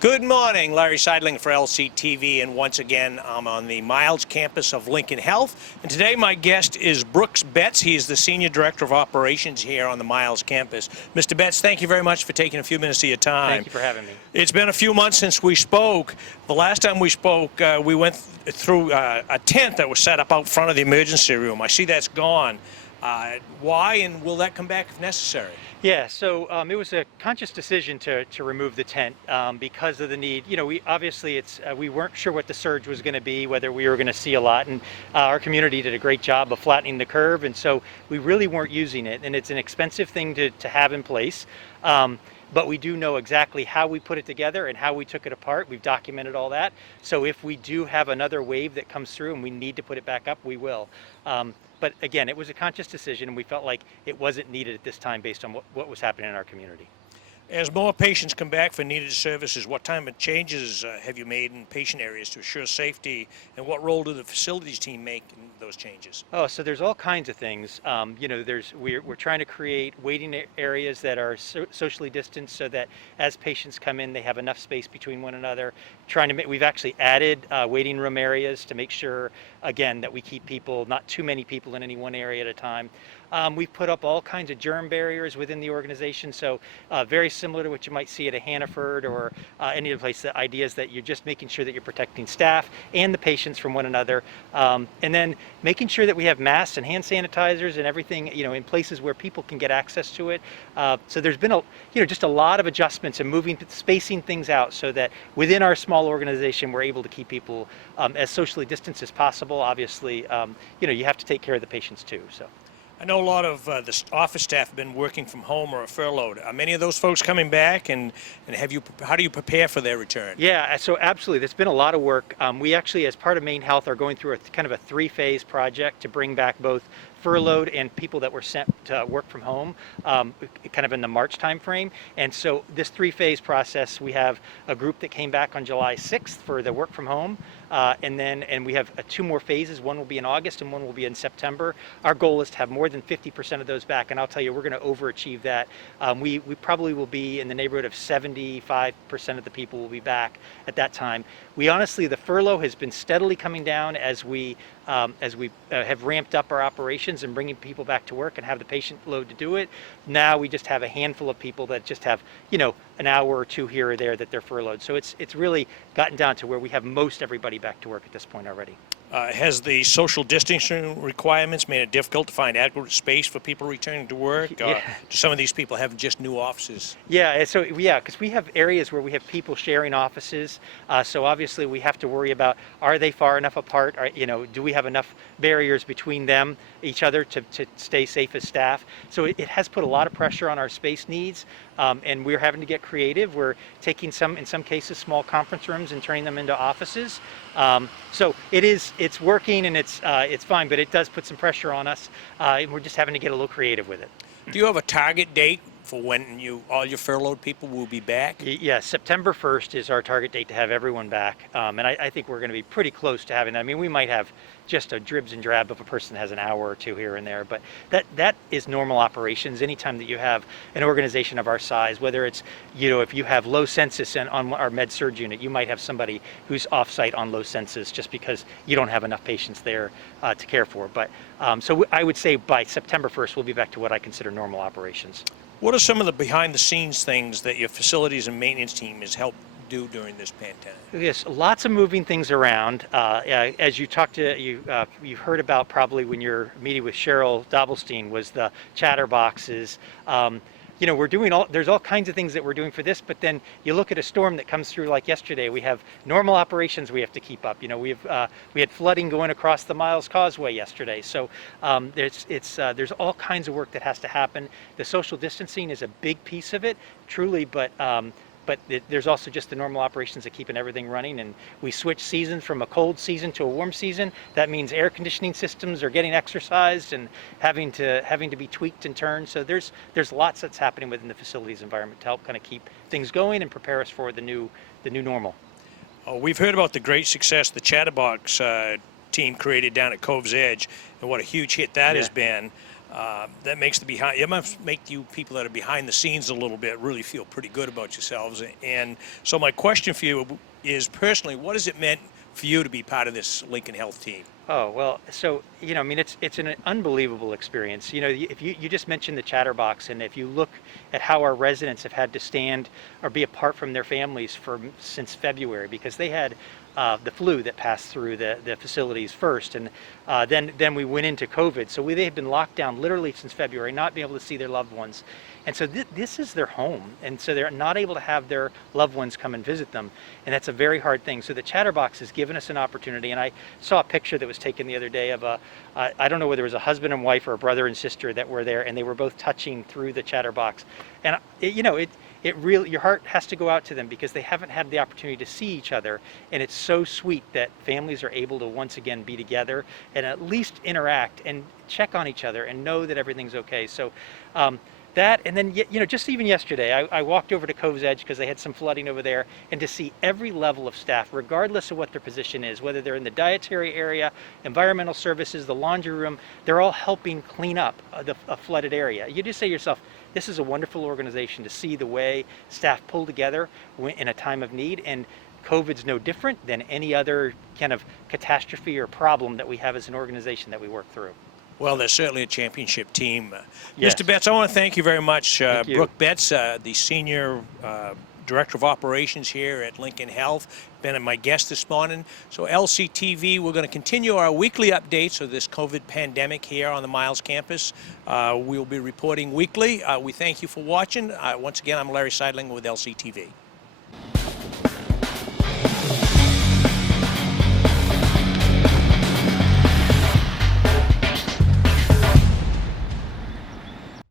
Good morning, Larry Seidling for LCTV, and once again I'm on the Miles campus of Lincoln Health, and today my guest is Brooks Betts. He is the Senior Director of Operations here on the Miles campus. Mr. Betts, thank you very much for taking a few minutes of your time. Thank you for having me. It's been a few months since we spoke. The last time we spoke, we went through a tent that was set up out front of the emergency room. I see that's gone. Why, and will that come back if necessary? Yeah, so it was a conscious decision to remove the tent because of the need. You know, we obviously we weren't sure what the surge was going to be, whether we were going to see a lot, and our community did a great job of flattening the curve, and so we really weren't using it, and it's an expensive thing to have in place. But we do know exactly how we put it together and how we took it apart. We've documented all that. So if we do have another wave that comes through and we need to put it back up, we will. But again, it was a conscious decision, and we felt like it wasn't needed at this time based on what was happening in our community. As more patients come back for needed services, what type of changes have you made in patient areas to assure safety, and what role do the facilities team make in those changes? Oh, so there's all kinds of things. You know, we're trying to create waiting areas that are socially distanced so that as patients come in, they have enough space between one another. We've actually added waiting room areas to make sure, again, that we keep not too many people in any one area at a time. We've put up all kinds of germ barriers within the organization, so very similar to what you might see at a Hannaford or any other place. The idea is that you're just making sure that you're protecting staff and the patients from one another, and then making sure that we have masks and hand sanitizers and everything, you know, in places where people can get access to it. So there's been just a lot of adjustments and spacing things out so that within our small organization we're able to keep people as socially distanced as possible. Obviously, you have to take care of the patients too. So. I know a lot of the office staff have been working from home or furloughed. Are many of those folks coming back, and how do you prepare for their return? Yeah, so absolutely. There's been a lot of work. We actually, as part of Maine Health, are going through kind of a three-phase project to bring back both furloughed and people that were sent to work from home kind of in the March timeframe. And so this three-phase process, we have a group that came back on July 6th for the work from home. And we have two more phases. One will be in August and one will be in September. Our goal is to have more than 50% of those back, and I'll tell you, we're going to overachieve that. We probably will be in the neighborhood of 75% of the people will be back at that time. The furlough has been steadily coming down as we have ramped up our operations and bringing people back to work and have the patient load to do it. Now we just have a handful of people that just have, an hour or two here or there that they're furloughed. So it's really gotten down to where we have most everybody back to work at this point already. Has the social distancing requirements made it difficult to find adequate space for people returning to work? Yeah. Do some of these people have just new offices? Yeah, because we have areas where we have people sharing offices. So obviously we have to worry about, are they far enough apart? Do we have enough barriers between each other to stay safe as staff? So it has put a lot of pressure on our space needs, and we're having to get creative. We're taking in some cases, small conference rooms and turning them into offices. So it's working, and it's fine, but it does put some pressure on us, and we're just having to get a little creative with it. Do you have a target date for when all your furloughed people will be back? Yeah, September 1st is our target date to have everyone back, and I think we're going to be pretty close to having that. I mean, we might have just a dribs and drab if a person has an hour or two here and there, but that is normal operations. Anytime that you have an organization of our size, whether it's, if you have low census and on our med surg unit, you might have somebody who's off-site on low census just because you don't have enough patients there to care for. But so I would say by September 1st, we'll be back to what I consider normal operations. What are some of the behind-the-scenes things that your facilities and maintenance team has helped do during this pandemic? Yes, lots of moving things around. As you you heard about probably when you're meeting with Cheryl Dobbelstein was the chatterboxes. There's all kinds of things that we're doing for this, but then you look at a storm that comes through like yesterday. We have normal operations we have to keep up. We had flooding going across the Miles Causeway yesterday. So there's all kinds of work that has to happen. The social distancing is a big piece of it, truly, but there's also just the normal operations of keeping everything running, and we switch seasons from a cold season to a warm season. That means air conditioning systems are getting exercised and having to be tweaked and turned. So there's lots that's happening within the facilities environment to help kind of keep things going and prepare us for the new normal. We've heard about the great success the Chatterbox team created down at Cove's Edge, and what a huge hit that has been. That makes it must make you people that are behind the scenes a little bit really feel pretty good about yourselves. And so my question for you is personally, what has it meant for you to be part of this Lincoln Health team? Oh, well, so, I mean, it's an unbelievable experience. If you just mentioned the Chatterbox, and if you look at how our residents have had to stand or be apart from their families since February, because they had the flu that passed through the facilities first, and then we went into COVID. So they have been locked down literally since February, not being able to see their loved ones. And so this is their home, and so they're not able to have their loved ones come and visit them, and that's a very hard thing. So the Chatterbox has given us an opportunity, and I saw a picture that was taken the other day of I don't know whether it was a husband and wife or a brother and sister that were there, and they were both touching through the Chatterbox. And it really, your heart has to go out to them because they haven't had the opportunity to see each other, and it's so sweet that families are able to once again be together and at least interact and check on each other and know that everything's okay. So that, and then just even yesterday I walked over to Cove's Edge because they had some flooding over there, and to see every level of staff, regardless of what their position is, whether they're in the dietary area, environmental services, the laundry room, they're all helping clean up a flooded area. You just say to yourself, this is a wonderful organization to see the way staff pull together in a time of need, and COVID's no different than any other kind of catastrophe or problem that we have as an organization that we work through. Well, there's certainly a championship team. Yes. Mr. Betts, I want to thank you very much. Thank you. Brooke Betts, the Senior Director of Operations here at Lincoln Health, been my guest this morning. So LCTV, we're going to continue our weekly updates of this COVID pandemic here on the Miles campus. We'll be reporting weekly. We thank you for watching. Once again, I'm Larry Seidling with LCTV.